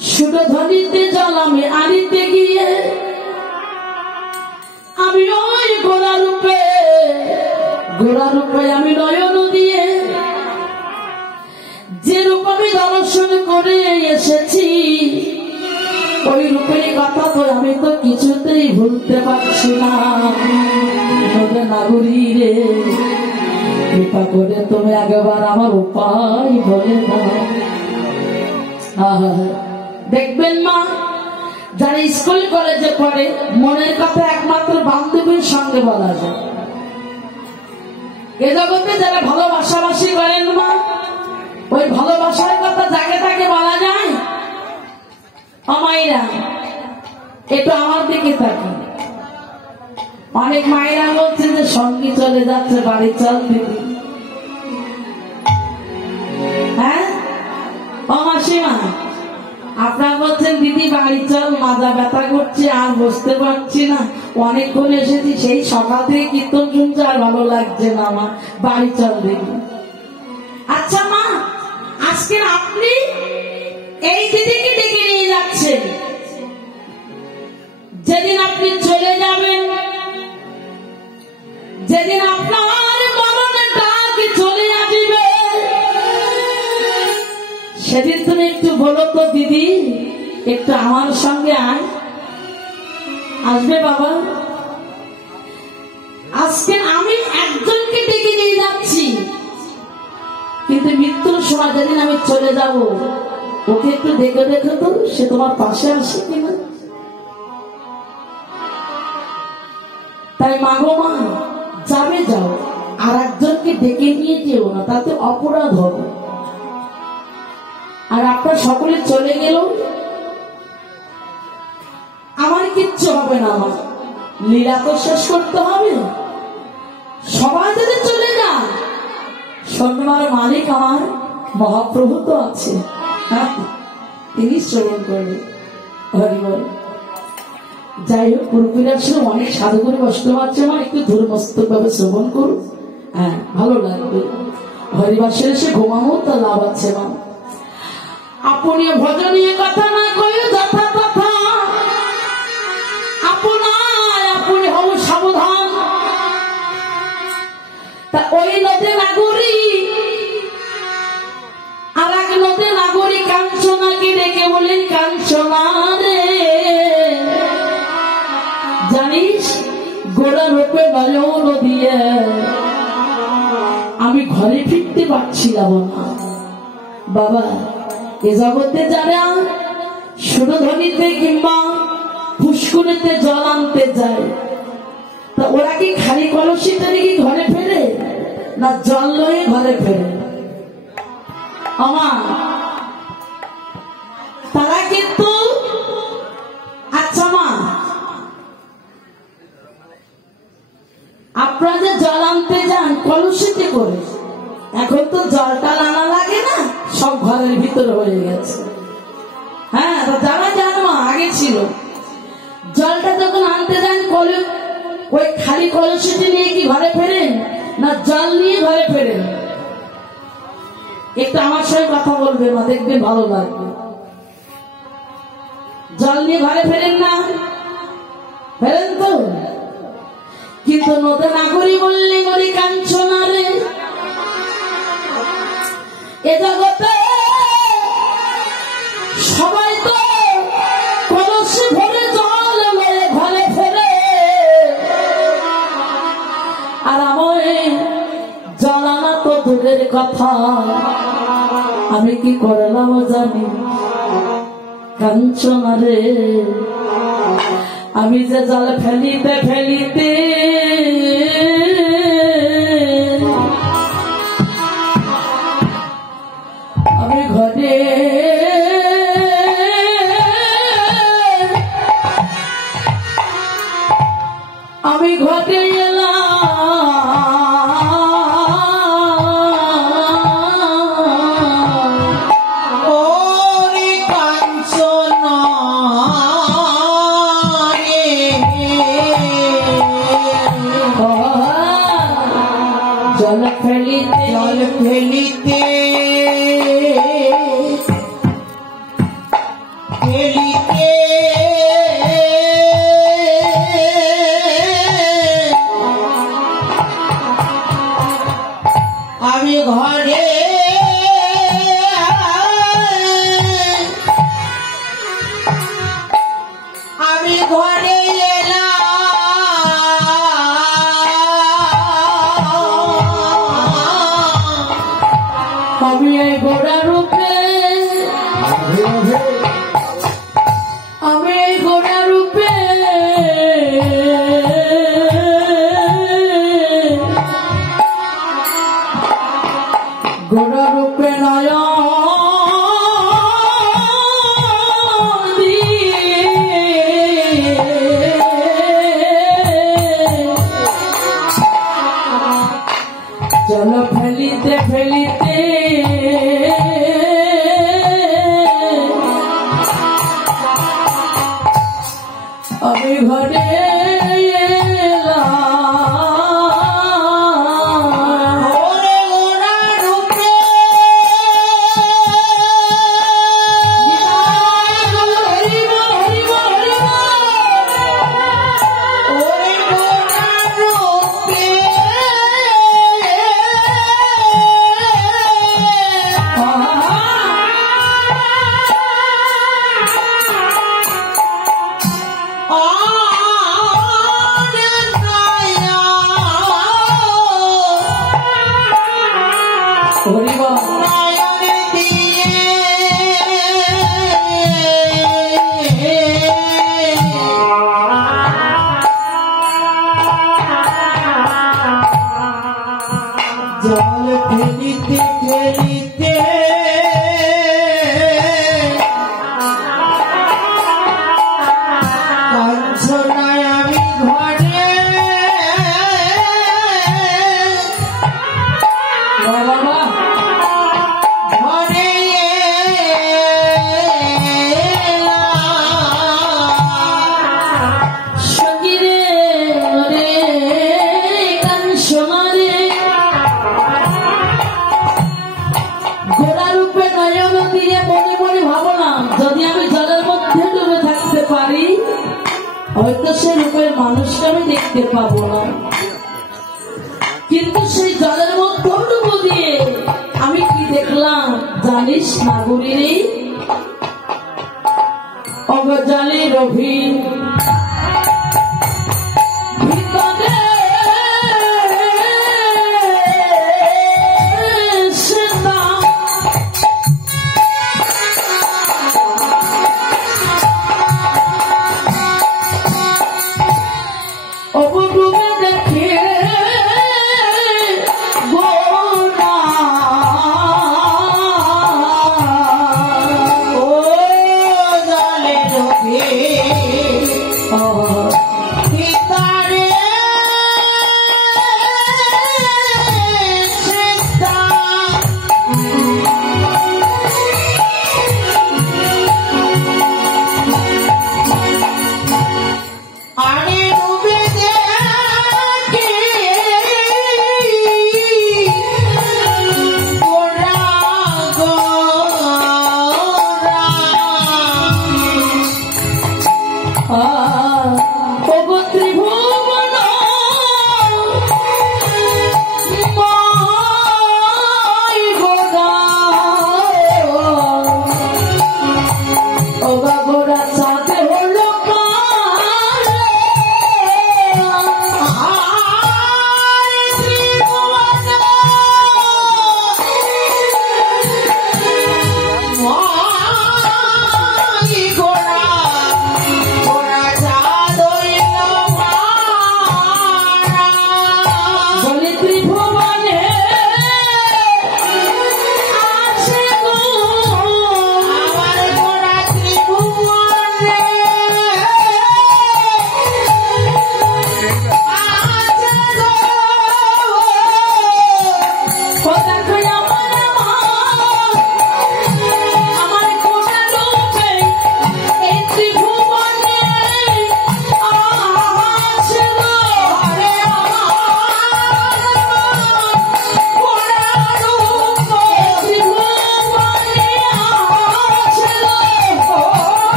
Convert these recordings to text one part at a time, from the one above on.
সুরধ্বনিতে জল আমি আনিতে গিয়ে আমি ওই গোড়া রূপে আমি নয়ন দিয়ে যে রূপ আমি দর্শন করে এসেছি ওই রূপের কথা তো আমি তো কিছুতেই ভুলতে পারছি না। নাগরী রে, কৃপা করে তুমি একবার আমার উপায় বলে দাও। দেখবেন মা, যারা স্কুল কলেজে পড়ে মনের কথা একমাত্র বান্ধবীর সঙ্গে বলা যায়। এ জগতে যারা ভালোবাসাবাসি করেন মা, ওই ভালোবাসার কথা যাকে তাকে বলা যায়? মায়েরা একটু আমার দিকে থাকে। অনেক মায়েরা বলছে যে সঙ্গী চলে যাচ্ছে, বাড়ি চল দিদি। হ্যাঁ ও মাসিমা, আপনারা বলছেন দিদি বাড়ি চল, মাজা ব্যথা করছে আর বসতে পারছি না, অনেকক্ষণ এসেছি, সেই সকাল থেকে কীর্তন শুনছে আর ভালো লাগছে না, আমার বাড়ি চল দিদি। আচ্ছা মা, আজকে আপনি এই দিদিকে ডেকে নিয়ে যাচ্ছেন, যেদিন আপনি চলে যাবেন, যেদিন আপনার মরণের ডাক চলে আসবে, সেদিন তুমি একটু বলো তো দিদি একটু আমার সঙ্গে আয়। আসবে বাবা? আজকে আমি একজনকে ডেকে নিয়ে যাচ্ছি, কিন্তু মৃত্যুর সময় যেদিন আমি চলে যাব, ওকে একটু দেখে দেখো তো সে তোমার পাশে আসে কিনা। তাই মাগো মা, যাবে যাও, আর একজনকে ডেকে নিয়ে যেও না, তাতে অপরাধ হবে। আর আপনারা সকলে চলে গেল, আমার কিচ্ছু হবে না, আমার লীলা তো শেষ করতে হবে। সবাই যদি চলে যান, সন্ন্যার মালিক আমার মহাপ্রভু তো আছে, হ্যাঁ তিনি শ্রবণ করবেন। হরিবল। যাই হোক, পুরুপিরাশ্রম অনেক সাধুগুরু বৈষ্ণব আছে, আমার একটু ধর্মস্থ ভাবে শ্রবণ করুন, হ্যাঁ ভালো লাগবে। হরিবাসের এসে ঘুমাবো, তা লাভ আছে মা। আপনি ভজনীয় কথা না কয়ে যথা তথা আপনার আপনি হব সাবধান। তা ওই নদী নাগরী আর এক নদী নাগরী কাঞ্চনাকে ডেকে বলেন, কাঞ্চনা রে, জানিস গোড়া রূপে নয়ন দিয়ে আমি ঘরে ফিরতে পারছিলাম না বাবা। এ জগতে যারা সুরধ্বনিতে কিংবা পুষ্করিতে জল আনতে যায়, তা ওরা কি খালি কলসিতে নাকি ঘরে ফেরে, না জল লয়ে ঘরে ফেরে? আমার তারা কিন্তু, আচ্ছা মা, আপনারা যে জল আনতে যান কলসিতে করে, এখন তো জলটা আনা লাগে না, সব ঘরের ভিতরে হয়ে গেছে। হ্যাঁ যারা জানো আগে ছিল, জলটা যখন আনতে যান ওই খালি কলসিটি নিয়ে কি ঘরে ফেরেন, না জল নিয়ে ঘরে ফেরেন? একটু আমার সঙ্গে কথা বলবে মা, দেখবে ভালো লাগবে। জল নিয়ে ঘরে ফেরেন না? ফেরেন তো। কিন্তু নদী নাগরী বললে গরি কাঞ্চনা রে, এ জগতে সবাই তো কলসি ভরে জল লয়ে ঘরে ফেরে, আর আমার জল আনা তো দূরের কথা, আমি কি করলাম জানি কাঞ্চনা রে, আমি যে জল ফেলিতে ফেলিতে আমি ঘরে এলাম। ওরে কাঞ্চনা জল ফেলিতে খেলিতে আমি ঘরে আমি এই গোড়া রূপে আমি এই গোড়া রূপে গোড়া রূপে নয়ন চলো ফেলিতে ফেলিতে আমি ঘরে জল ফেলিতে ফেলিতে কাঞ্চনায় আমি ঘরে ঘরে সঙ্গীরে রে কাঞ্চনা রে গোড়া রূপে নয়ন দিয়ে মনে মনে ভাবলাম যদি আমি জলের মধ্যে ডুবে থাকতে পারি হয়তো সে রূপের মানুষকে আমি দেখতে পাবো না, কিন্তু সেই জলের মধ্যে ডুবো দিয়ে আমি কি দেখলাম জানিস নাগরীরে অগজালি রভি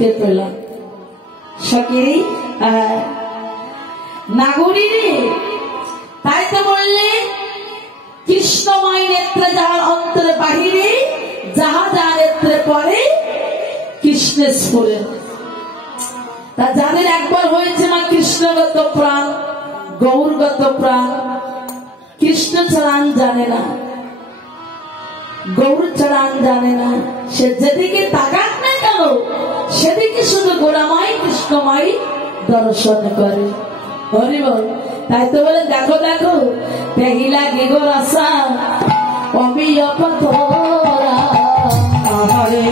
দেখতে পেলাম। সখী নাগরী রে, তাই তো বললে কৃষ্ণময় নেত্রে যাহার অন্তরে বাহিরে, যাহা যাহা নেত্রে পরে কৃষ্ণের স্ফুরে। তা যাদের একবার হয়েছে না কৃষ্ণগত প্রাণ, গৌরগত প্রাণ, কৃষ্ণ ছাড়ান জানে না, গৌর ছাড়ান জানে না, সে যেদিকে তাকাক না কেন সেদিকে শুধু গোড়ামাই কৃষ্ণমাই দর্শন করে। হরি বল। তাই তো বলে দেখো দেখো পেহিলা গিগো রাসা অমিয় পথরা হরে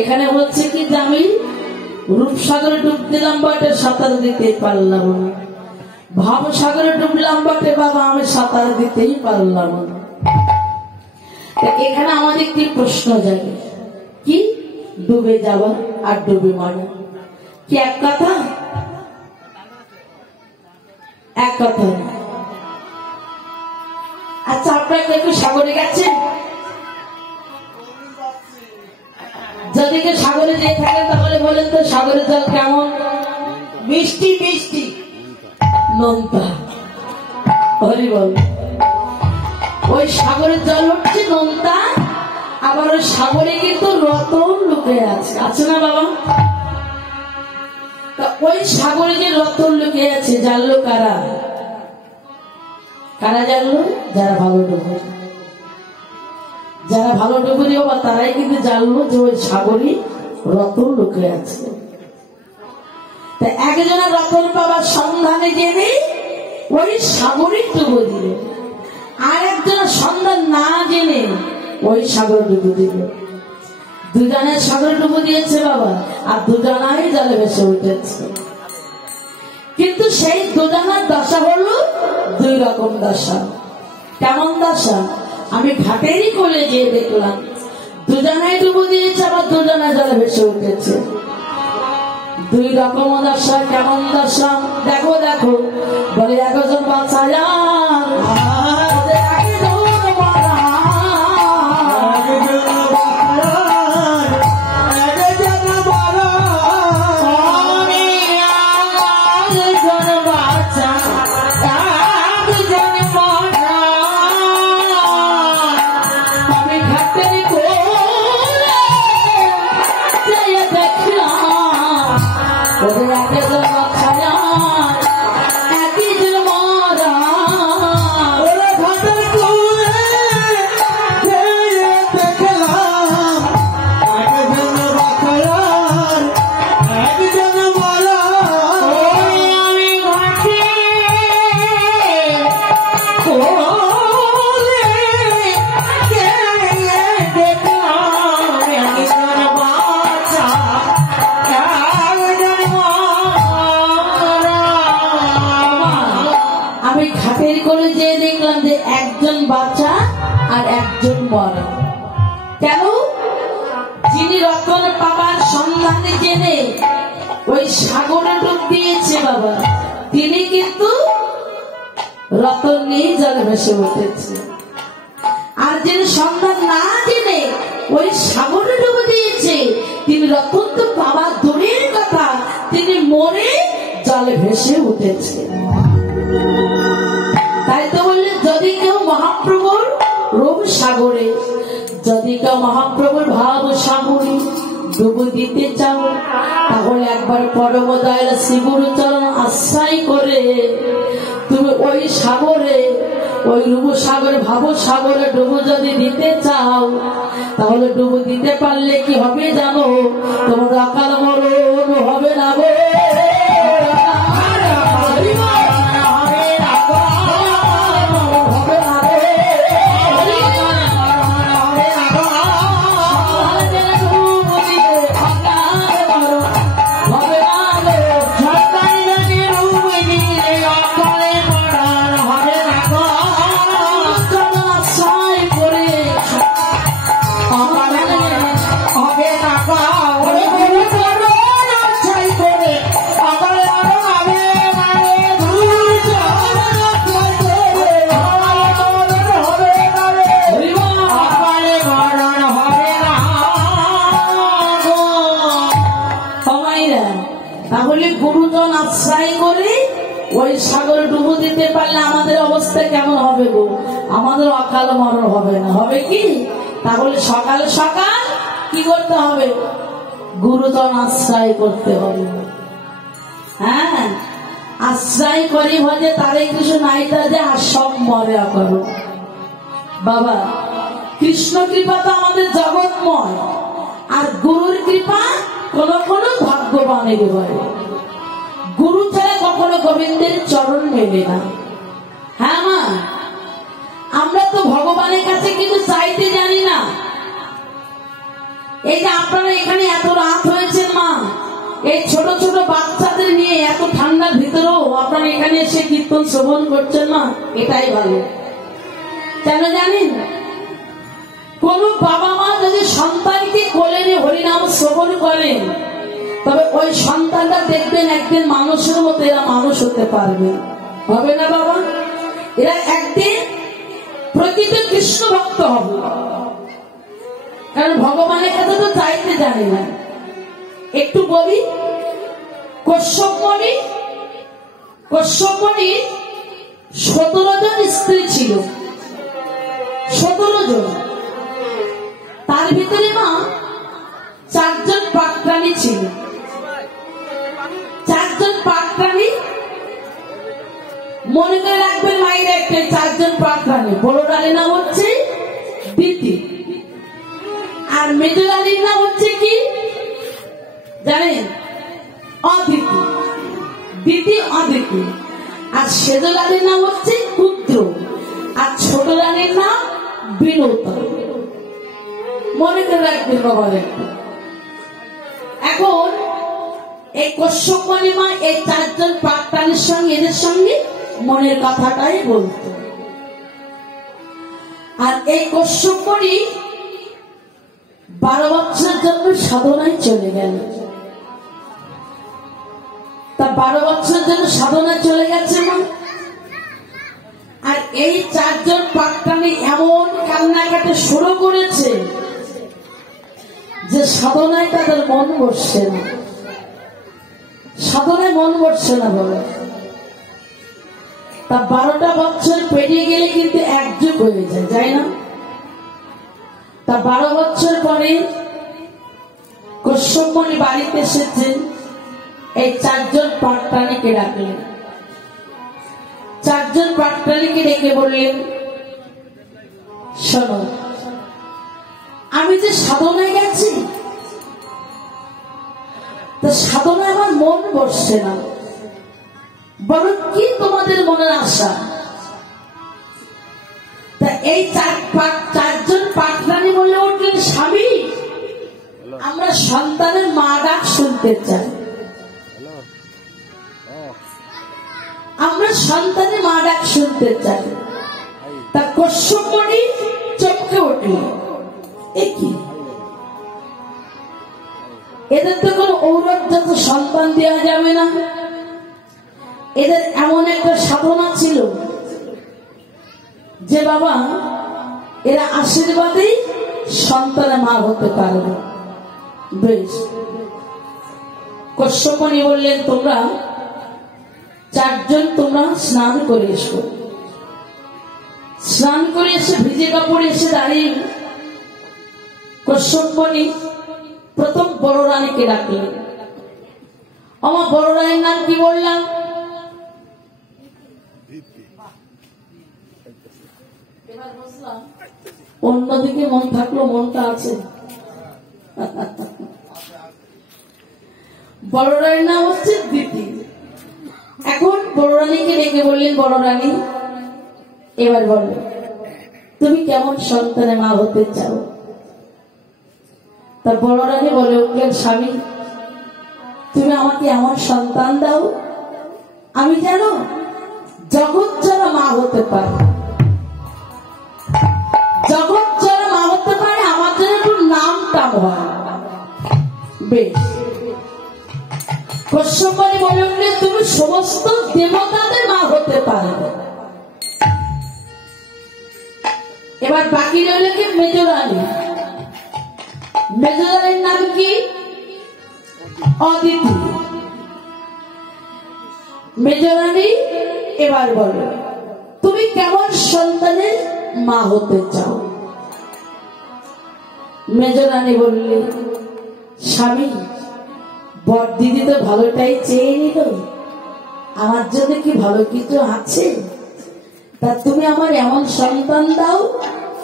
এখানে হচ্ছে কি যে আমি রূপসাগরে ডুব দিলাম বটে, সাঁতার দিতে পারলাম না। ভাব সাগরে ডুবলাম বটে বাবা, আমি সাঁতার দিতেই পারলাম না। এখানে আমাদের কি প্রশ্ন জাগে, কি ডুবে যাওয়া আর ডুবে মারা কি এক কথা? এক কথা না। আচ্ছা আপনারা কেউ সাগরে গেছেন? যদি কেউ সাগরে যেয়ে থাকেন তাহলে বলেন তো সাগরের জল কেমন? মিষ্টি মিষ্টি নোনতা। হরি বল। ওই সাগরের জল হচ্ছে নোনতা, আবার ওই সাগরে কিন্তু রতন লুকে আছে, আছে না বাবা? তা ওই সাগরে যে রতন লুকে আছে জানলো কারা? কারা জানলো? যারা ভালো ডুবে, যারা ভালো ডুবুরি বাবা তারাই কিন্তু জানলো যে ওই সাগরই রতন লুকে আছে। তা একজনা রতন পাবার সন্ধানে জেনে ওই সাগরই ডুবো দিল, আর একজনা সন্ধান না জেনে ওই সাগর ডুবো দিল। দুজনের সাগর ডুবো দিয়েছে বাবা, আর দুজনাই জলে ভেসে উঠেছে। কিন্তু সেই দুজনার দশা হলো দুই রকম দশা। কেমন দশা? আমি ঘাটেরই কোলে গিয়ে দেখলাম দুজনাই ডুবো দিয়েছে, আবার দুজনা জলে ভেসে উঠেছে। দুই রকম দশা। কেমন দশা? দেখো দেখো বলে একজন বাচ্চা বাচ্চা আর একজন মরা। কেন? যিনি রতন পাবার সন্ধানে জেনে ওই সাগরে ডুব দিয়েছে বাবা, তিনি কিন্তু রতন নিয়ে জলে ভেসে উঠেছে। আর যিনি সন্ধান না জেনে ওই সাগরে ডুব দিয়েছে, তিনি রতন তো পাবার দূরের কথা, তিনি মরে জলে ভেসে উঠেছে। তাই তো বললেন, যদি কেউ মহাপ্রভুর রূপ সাগরে, যদি কেউ মহাপ্রভুর ভাব সাগরে ডুব দিতে চাও, তাহলে একবার পরম দয়াল শ্রী গুরু চরণ আশ্রয় করে তুমি ওই সাগরে, ওই রূপ সাগরে, ভাব সাগরে ডুব যদি দিতে চাও, তাহলে ডুব দিতে পারলে কি হবে জানো? তোমার অকাল মরণ হবে না গো। তাহলে গুরুজন আশ্রয় করে ওই সাগরে ডুবো দিতে পারলে আমাদের অবস্থা কেমন হবে গো? আমাদের অকাল মরণ হবে না, হবে কি? তাহলে সকালে সকাল কি করতে হবে? গুরুজন আশ্রয় করতে হবে। হ্যাঁ, আশ্রয় করি ভজে তারে কিছু নাইতা যে আসম মরে করো। বাবা, কৃষ্ণ কৃপা তো আমাদের জগৎময়, আর গুরুর কৃপা কোন কোন ভাগ্যবানের হয়। গুরু ছাড়া কখনো গোবিন্দের চরণ মেলে না। হ্যাঁ মা, আমরা তো ভগবানের কাছে কিন্তু চাইতে জানি না। এই যে আপনারা এখানে এত রাত হয়েছে মা, এই ছোট ছোট বাচ্চাদের নিয়ে এত ঠান্ডার ভিতরেও আপনারা এখানে এসে কীর্তন শ্রবণ করছেন না, এটাই ভালো। কেন জানেন? কোন বাবা মা যদি সন্তানকে কোলে নিয়ে হরিনাম শ্রবণ করেন, তবে ওই সন্তানটা দেখবেন একদিন মানুষের মতো এরা মানুষ হতে পারবে। হবে না বাবা? এরা একদিন প্রকৃত কৃষ্ণ ভক্ত হবে, কারণ ভগবানের কাছে তো চাইতে জানে না। একটু বলি, কশ্যপ মুনি 17 জন স্ত্রী ছিল, 17 জন। তার ভিতরে মা 4 জন প্রাক্রানী ছিল। 4 জন প্রাক্রানী মনে করে রাখবেন মায়ের একটা। 4 জন প্রাক্রানী, বড় রানীর নাম হচ্ছে দিতি, আর মেজ রানীর নাম হচ্ছে কি জানেন? অদিতি। দিতি অদিতি। আর সেজ রানীর নাম হচ্ছে পুত্র, আর ছোট রানীর নাম বিনোতা। মনে করে রাখবেন বাবা। এখন এই কশ্যপ মুনি মা এই 4 জন প্রাক্রানীর সঙ্গে, এদের সঙ্গে মনের কথাটাই বলত। আর এই কশ্যপ মুনি 12 বছরের জন্য সাধনায় চলে গেল। তা 12 বছরের জন্য সাধনায় চলে গেছে না, আর এই 4 জন প্রাক্রানী এমন কান্নাকাটি শুরু করেছে যে সাধনায় তাদের মন বসছে না। সাধনায় মন বসছে না বলে। তা 12টা বছর পেরিয়ে গেলে কিন্তু একযুগ হয়ে যায়, তাই না? তা 12 বছর পরে কশ্যপ মুনি বাড়িতে এসেছেন, এই 4 জন প্রাক্রানীকে ডাকলেন। 4 জন প্রাক্রানীকে ডেকে বললেন, শোনো, আমি যে সাধনায় গেছি, তা সাধনায় আমার মন বসছে না। বলো কি তোমাদের মনের আশা? তা এই 4 জন প্রাক্রানী বলে উঠলেন, স্বামী, আমরা সন্তানের মা ডাক শুনতে চাই। আমরা সন্তানের মা ডাক শুনতে চাই। তা কশ্যপ মুনি চমকে উঠল, একই এদের তো কোনো ঔরজাত সন্তান দেওয়া যাবে না। এদের এমন একটা সাধনা ছিল যে বাবা এরা আশীর্বাদেই সন্তানের মা হতে পারবে। বেশ, কশ্যপ মুনি বললেন, তোমরা চারজন তোমরা স্নান করে এসো। স্নান করে এসে ভিজে কাপড়ে এসে দাঁড়িয়ে কশ্যপ মুনি প্রথম বড় রানীকে ডাকলেন। আমার বড় রানীর নাম কি বললাম? এবার বুঝলাম অন্যদিকে মন থাকলো, মনটা আছে। বড় রানীর নাম হচ্ছে দিতি। এখন বড় রানীকে ডেকে বললেন, বড় রানী এবার বলো তুমি কেমন সন্তানের মা হতে চাও? তা বড় রানী বলে উঠলেন, স্বামী তুমি আমাকে এমন সন্তান দাও আমি যেন জগৎ যারা মা হতে পারে, জগৎ যারা মা হতে পারে, আমার যেন একটু নামটা হয়। বেশ। কশ্যপ মুনি বলে উঠলেন, তুমি সমস্ত দেবতাদের মা হতে পারবে। এবার বাকি রইল কি? মেজরানী। মেজরানীর নাম কি? অদিতি। মেজরানী এবার বলো তুমি কেমন সন্তানের মা হতে চাও? মেজরানী বললে, স্বামী বড়দিদি তো ভালোটাই চেয়ে নিল, আমার জন্য কি ভালো কিছু আছে? তা তুমি আমার এমন সন্তান দাও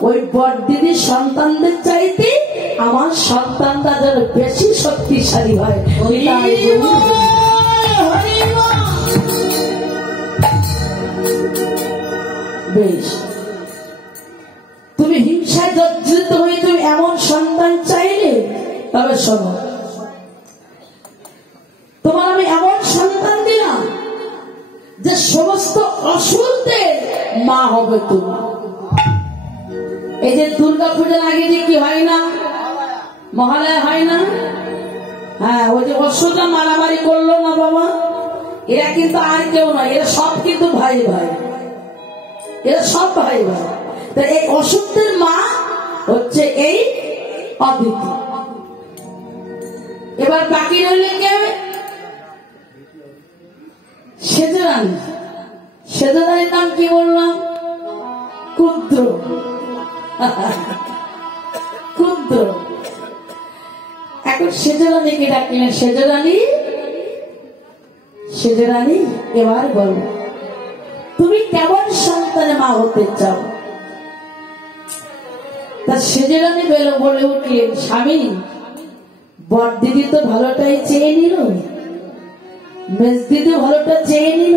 ওই বড়দিদির সন্তানদের চাইতে আমার সন্তানটা যেন বেশি শক্তিশালী হয়। বেশ, তুমি হিংসায় জর্জরিত হয়ে তুমি এমন সন্তান চাইলে, তবে শোনো তোমার আমি এমন সন্তান দিলাম যে সমস্ত অসুরদের মা হবে তুমি। এই যে দুর্গা পূজার আগে যে কি হয় না, মহালয়া হয় না? হ্যাঁ, ওই যে অসুররা মারামারি করলো না বাবা, এরা কিন্তু আর কেউ নয়, এরা সব কিন্তু ভাই ভাই, এরা সব ভাই ভাই। তা এই অসুরদের মা হচ্ছে এই অদিতি। এবার বাকি রইলে কে? সেজরানী। সেজরানীর নাম কি বললাম? ক্ষুদ্র। ক্ষুদ্র। এখন সেজরানীকে ডাকলেন, সেজরানী সেজরানী এবার বলো তুমি কেমন সন্তানের মা হতে চাও? তা সেজরানী বলে উঠলেন, স্বামী বড়দিদি তো ভালোটাই চেয়ে নিল, মেজদিদি ভালোটা চেয়ে নিল,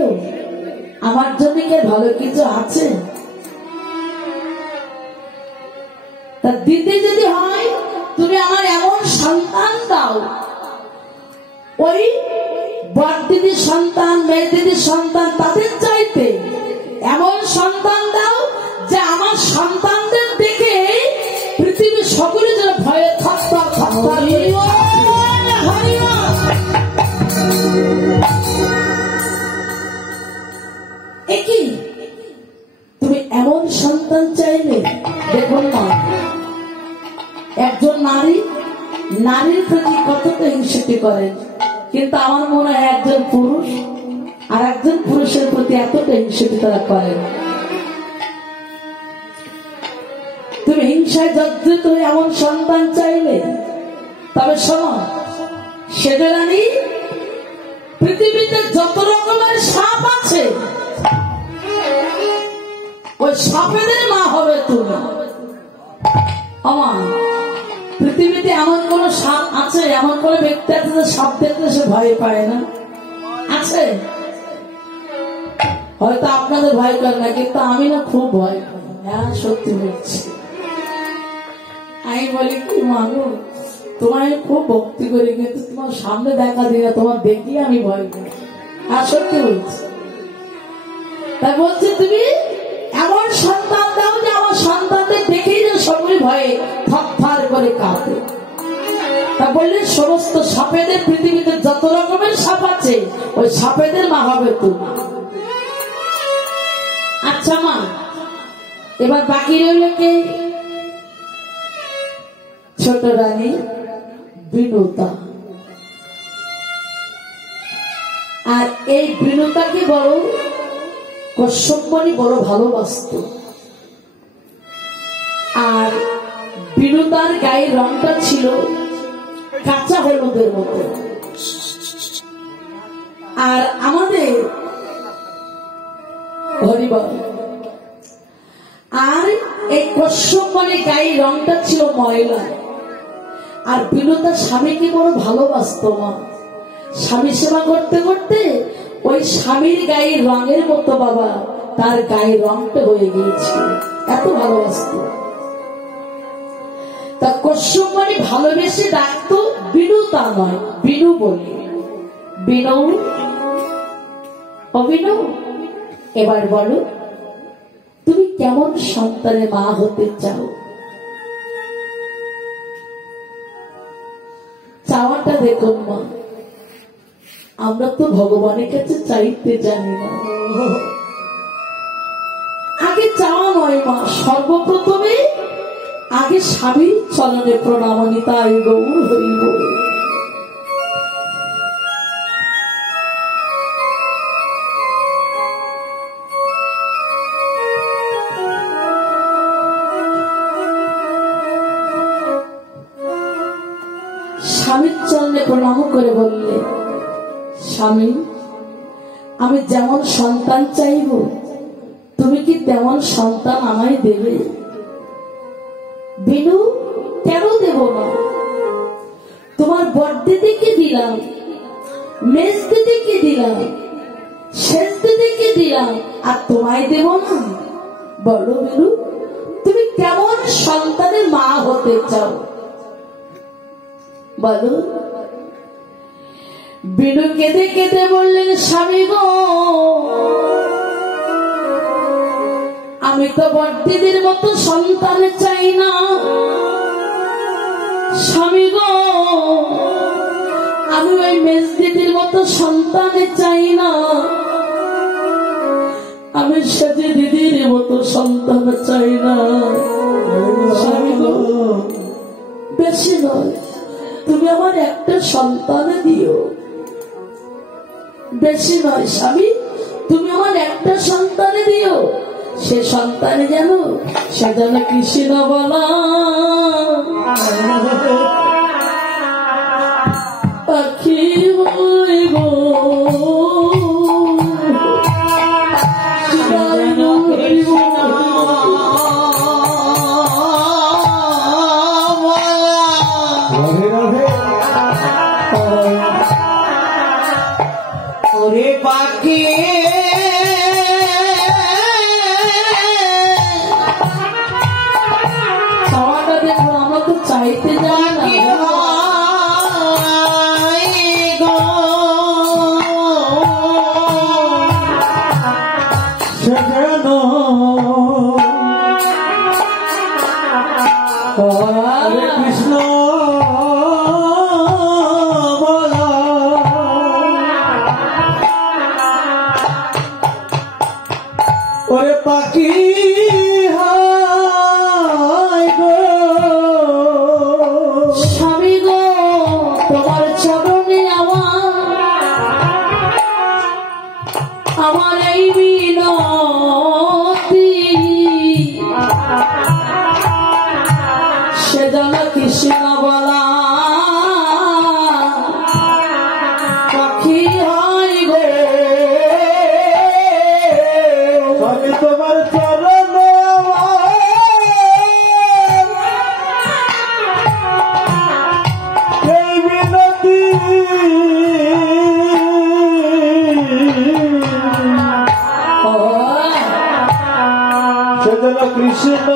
আমার জন্য কি ভালো কিছু আছে? তা দিদি যদি হয় তুমি আমার এমন সন্তান দাও, ওই বড়দিদির সন্তান, মেজদিদির সন্তান তাদের চাইতে এমন সন্তান দাও যে আমার সন্তানদের দেখে পৃথিবীর সকলে যেন ভয়ে থরথর থরথর। একই তুমি এমন সন্তান চাইলে? দেখুন না, একজন নারী নারীর প্রতি কতটা হিংসিত করেন, কিন্তু আমার মনে হয় একজন পুরুষ আর একজন পুরুষের প্রতি এতটা হিংসিত তারা করেন। তুমি হিংসায় জর্জরিত হয়ে এমন সন্তান চাইলে, তবে শোনো সেজরানী পৃথিবীতে যত রকমের সাপ আছে ওই সাপেদের মা হবে তুমি। আমার পৃথিবীতে এমন কোন সাপ আছে, এমন কোন ব্যক্তি আছে যে সাপ দেখলে সে ভয় পায় না? আছে? হয়তো আপনাদের ভয় করে না, কিন্তু আমি না খুব ভয় পাই। হ্যাঁ সত্যি বলছি। আমি বলি কি মানুষ তোমায় খুব ভক্তি করি, কিন্তু তোমার সামনে দেখা দিই না, তোমার দেখলে আমি ভয় করি। আর সত্যি বলছি। তাই বলছি তুমি এমন সন্তান দাও যে আমার সন্তানদের দেখেই যেন সকলে ভয়ে থরথর করে কাঁপে। তা বললেন সমস্ত সাপেদের, পৃথিবীতে যত রকমের সাপ আছে ওই সাপেদের মা হবে তুমি। আচ্ছা মা, এবার বাকি রইল কে? ছোট রানী বিনুতা। আর এই বিনুতাকে বড় কশ্যপমণি বড় ভালোবাসত। আর বিনুতার গায়ের রংটা ছিল কাঁচা হলুদের মতো। আর আমাদের হরিবল আর এই কশ্যপমণির গায়ের রংটা ছিল ময়লা। আর বিনুতার স্বামীকে বড় ভালোবাসত না। স্বামী সেবা করতে করতে ওই স্বামীর গায়ের রঙের মতো বাবা তার গায়ের রংটা হয়ে গিয়েছিল, এত ভালোবাসত। তা কশ্যপমণি ভালোবেসে ডাকতো বিনুতা নয়, বিনু বলি। বিনু, অবিনু, এবার বলো তুমি কেমন সন্তানের মা হতে চাও? চাওয়াটা দেখুন মা, আমরা তো ভগবানের কাছে চাইতে জানি না। আগে চাওয়া নয় মা, সর্বপ্রথমে আগে স্বামীর চরণে প্রণামনী। তাই গৌর হইব। স্বামীর চরণে প্রণাম করে বললে, স্বামী আমি যেমন সন্তান চাইব তুমি কি তেমন সন্তান আমায় দেবে? বিনু, কেন দেব না? তোমার বড় দিদিকে দিলাম, মেজ দিদিকে দিলাম, শেষ দিদিকে দিলাম, আর তোমায় দেব না? বলো বিনু, তুমি কেমন সন্তানের মা হতে চাও বলো। বিনু কেঁদে কেঁদে বললেন, স্বামী গো আমি তো বড় দিদির মতো সন্তান চাই না। স্বামী গো আমি ওই মেজ দিদির মতো সন্তান চাই না। আমি সেজে দিদির মতো সন্তান চাই না। স্বামী গো বেশি নয়, তুমি আমার একটা সন্তান দিও। বেশি নয় স্বামী, তুমি আমার একটা সন্তান দিও। সে সন্তানে যেন সে যেন কৃষ্ণ বলা পাখি হইব। ওরে পাখি খাওয়াটা দেখুন, আমরা তো চাইতে যাই না। কৃষ্ণ ওরে পাখি স্বামী গো তোমার চরণে আমার এই মিনতি, সে যেন কৃষ্ণ বলা পাখি হয় গো। আমি তোমার চরণে এই বিনতি, সেজন্য কৃষ্ণ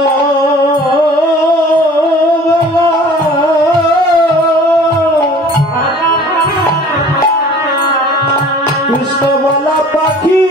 কৃষ্ণ বলা পাখি